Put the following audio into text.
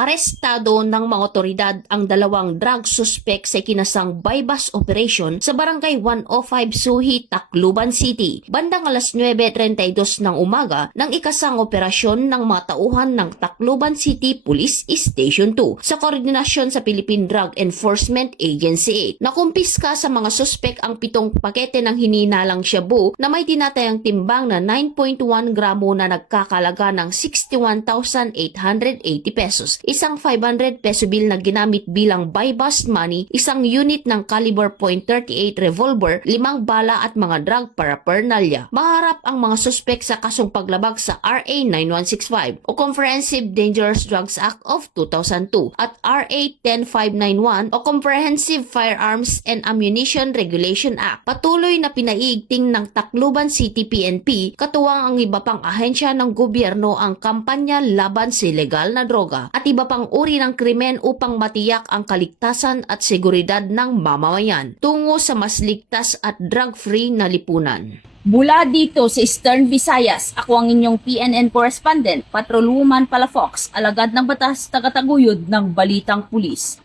Arestado ng mga otoridad ang dalawang drug suspect sa ikinasang bypass operation sa Barangay 105 Suhi, Tacloban City. Bandang alas 9:32 ng umaga ng ikasang operasyon ng mga tauhan ng Tacloban City Police Station 2 sa koordinasyon sa Philippine Drug Enforcement Agency. Nakumpiska sa mga suspect ang 7 pakete ng hininalang shabu na may tinatayang timbang na 9.1 gramo na nagkakalaga ng 61,880 pesos. Isang 500 peso bill na ginamit bilang buy-bust money, isang unit ng caliber .38 revolver, 5 bala at mga drug paraphernalia. Maharap ang mga suspek sa kasong paglabag sa RA 9165 o Comprehensive Dangerous Drugs Act of 2002 at RA 10591 o Comprehensive Firearms and Ammunition Regulation Act. Patuloy na pinaiigting ng Tacloban City PNP katuwang ang iba pang ahensya ng gobyerno ang kampanya laban sa ilegal na droga at iba pang uri ng krimen upang matiyak ang kaligtasan at seguridad ng mamamayan tungo sa mas ligtas at drug-free na lipunan. Mula dito sa Eastern Visayas, ako ang inyong PNN correspondent, Patrolwoman Palafox, alagad ng batas, tagataguyod ng Balitang Pulis.